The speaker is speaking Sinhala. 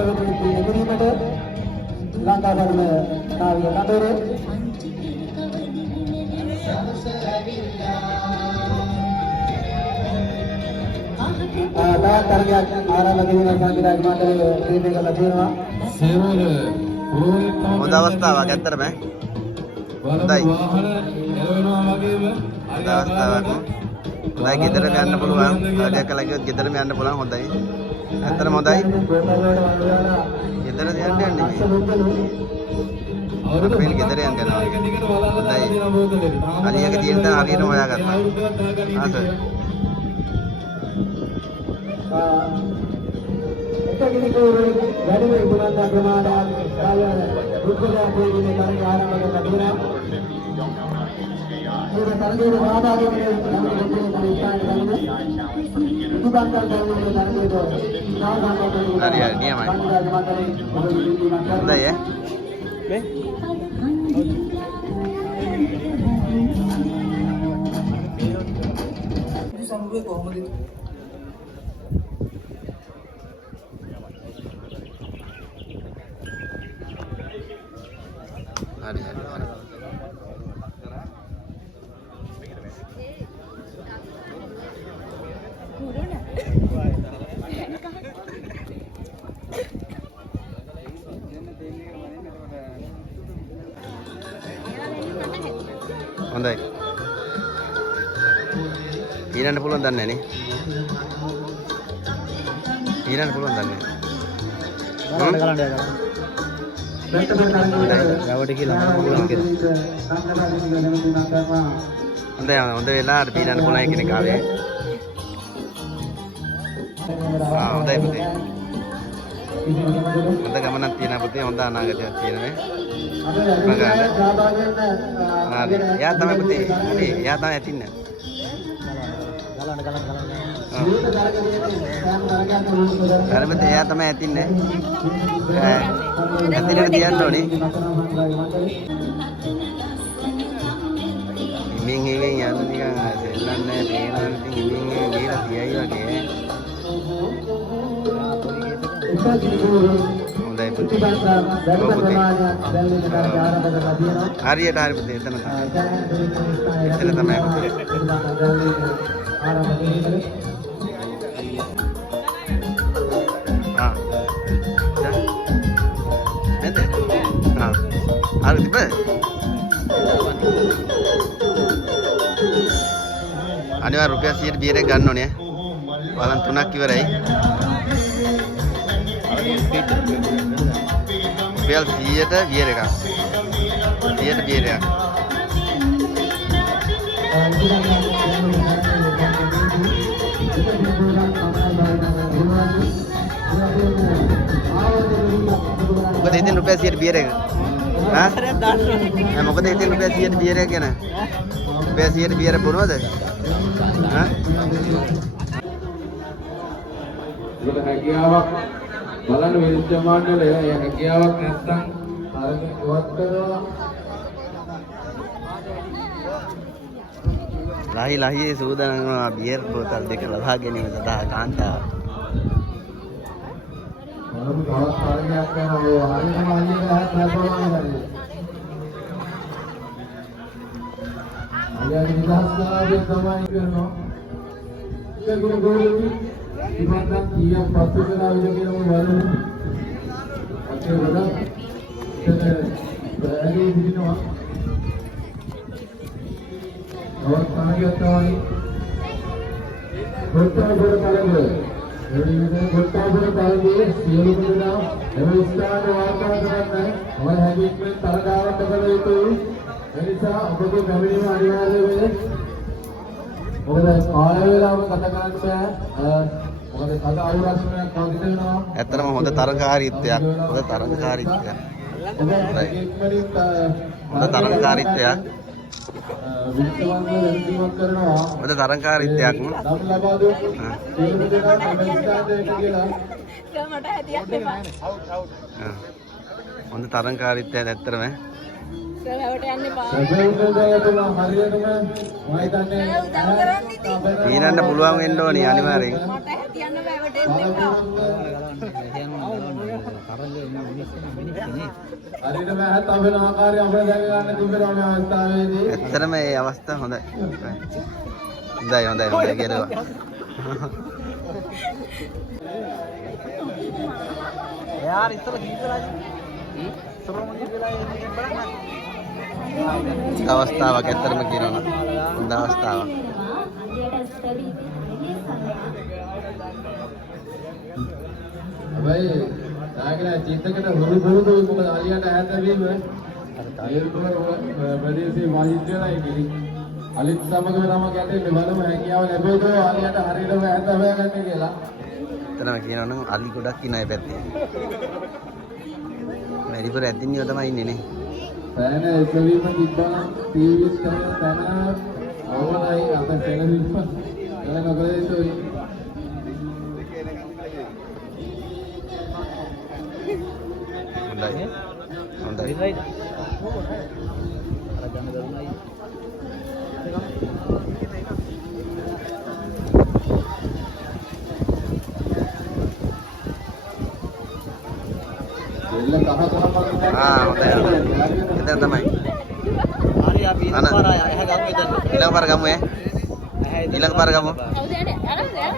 පැවැත්වී එදිරීමට ලංකාදර්ම කාව්‍ය කටයුතු තරගයක් ආරම්භ කිරීමේ සංවිධායක මණ්ඩලය තීරණය කළා තියෙනවා. හොඳ අවස්ථාවක් ඇත්තටම හොඳයි. හොඳ අවස්ථාවක්. හොඳයි ගෙදරම යන්න පුළුවන්. කාර්යයක් කළා කිව්වොත් ගෙදරම යන්න පුළුවන් හොඳයි. ඇත්තටම හොඳයි. ගෙදර යන්න යන්නේ. අපේ ගෙදර යන්න යනවා. හොඳයි. අලියක තියෙන තැන හරියටම හොයාගත්තා. ආස. එතකිනෙකුරු වැඩිම ඉක්මනට ප්‍රමාණයක් කාලය දුක්ඛලා පොයිනේ තරග ආරම්භ කරලා තියෙනවා. මේ තරගයේ සහභාගී වෙන නම් දෙකේ පරිස්සම් ගන්න. ඉදුබන්තල් දරුවෝ තරගයේ හරි හරි නියමයි. හොඳයි ඈ. මේ සම්මුවේ කොහොමද හරි හරි හොඳයි ඊරන්න පුළුවන් දන්නේ නේ ඊරන්න පුළුවන් දන්නේ ගලන්න ගාවට කියලා පුළුවන් කියලා හොඳ වෙලාවට පීනන්න පුළුවන් කෙනෙක් ආවේ හොඳයි පුතේ හොඳ ගමනක් තියෙනවා පුතේ හොඳ අනාගතයක් තියෙනවා මගාල හරි එයා තමයි පුතේ එයා තමයි ඇතින්නේ ගලන්න එයා තමයි ඇතින්නේ ඇතිනට තියන්න ඕනේ ඉමින් ඉමින් යන්න නිකන් සෙල්ලන්නේ පේනවා ඉතින් ඉමින් ගිහලා තියයි වගේ හොඳයි පුතේ හරියට හරි පුතේ එතන තමයි පුතේ හරි තිබ්බ අනිවාර්ය රුපියල් 100ට බියරයක් ගන්න ඕනේ බලන් 3ක් ඉවරයි රුපියල් 100ට බියර එකක් 100ට බියර එකක් මොකද ඉතින් රුපියල් 100ට බියර එක हाँ මොකද ඉතින් රුපියල් 100ට බියර එක කියන රුපියල් 100ට බියර බොනවද හා ඒකට හැකියාවක් බලන්න විද්‍ය මණ්ඩලය ඒ හැකියාවක් නැත්නම් තරග ඉවත් කරනවා ලහි ලහි සූදානම් බියර් බෝතල් දෙක ලබා ගැනීම සඳහා කාන්තාව මොනම තවත් තරගයක් කරනවා හරියටම අලියක හත් නැපුවාම හරියට අලියගේ නිදහස්කාරයෙන් තමයි කරනවා ඒකේ ගෝලෙවි ඉතින් කීයක් පස්සේ කරා විදිහ කියනම වරුනේ අපේ වඩා ඇලි දිනවා और තාගියක් තමයි ගොට්ටාබර තරගය එළියේ ගොට්ටාබර තරගයේ සියලු දෙනා එම ස්ථාන වාර්තා කරන්න ඔය හැදින්මේ තරගාවට කළ යුතුයි එනිසා ඔබගේ පැමිණීම අනිවාර්ය වේ මොකද කාලය වේලාව කතා කරන්න බෑ මොකද අද අවුරක්ෂණයක් කවුද දෙනවා ඇත්තටම හොඳ තරගකාරීත්වයක් හොඳ තරගකාරීත්වයක් හොඳ තරගකාරීත්වයක් විශ්වවන්ත කරනවා හොඳ තරගකාරීත්වයක් නම් ලබා දුන්නු සියලු දෙනා තම ස්ථානයට කියලා මට හැදියක් දෙපා හොඳ තරගකාරීත්වයක් ඇත්තටම සරවට යන්න එපා සැබවින්ම හරියටම මම හිතන්නේ ඊනන්න පුළුවන් වෙන්න ඕනේ අනිවාර්යෙන් මට හැදියන්න බෑ වැටෙන්න එපා හරියට මහත් අපේ ආකාරය අපේ දැක ගන්න තිබෙනවා මේ අවස්ථාවේදී. ඇත්තටම මේ අවස්ථාව හොඳයි. හොඳයි කියලා. यार इस तरह गीत राज सुब्रमण्य वेला ये बड़ा අවස්ථාවක් ඇත්තටම කියනවා නම් හොඳ අවස්ථාවක්. හැබැයි තාගලා චිත්තකට හුරු බුරුදු මොකද අලියට හැදවීම අලියුතුම ප්‍රදේශයේ වාහිත්‍යලා ඉන්නේ. අලිත් සමගම තම ගැටේ බලමු හැකියාව ලැබෙයිද අලියට හරියටම හැදව ගන්න කියලා. ඇත්තටම කියනවා නම් අලි ගොඩක් ඉන්න අය පැත්තේ. වැඩිපුර ඇතින්නේ තමයි ඉන්නේ නේ. පැන එකවීම තිබ්බනම් ටීවී කරන තැන අවුලයි අපේ ටෙලිවිෂන් වල නගරේ ඉතුයි. හොඳයි. राइट अरे जाने दो ना එල්ල කහ කහ හොඳයි. එතන තමයි. हमारी आप इन आना। पर आया है गांव में इधर ඊළඟ පාර ගමු ඈ. ඊළඟ පාර ගමු. කවුද යන්නේ? අරන් යන්නේ.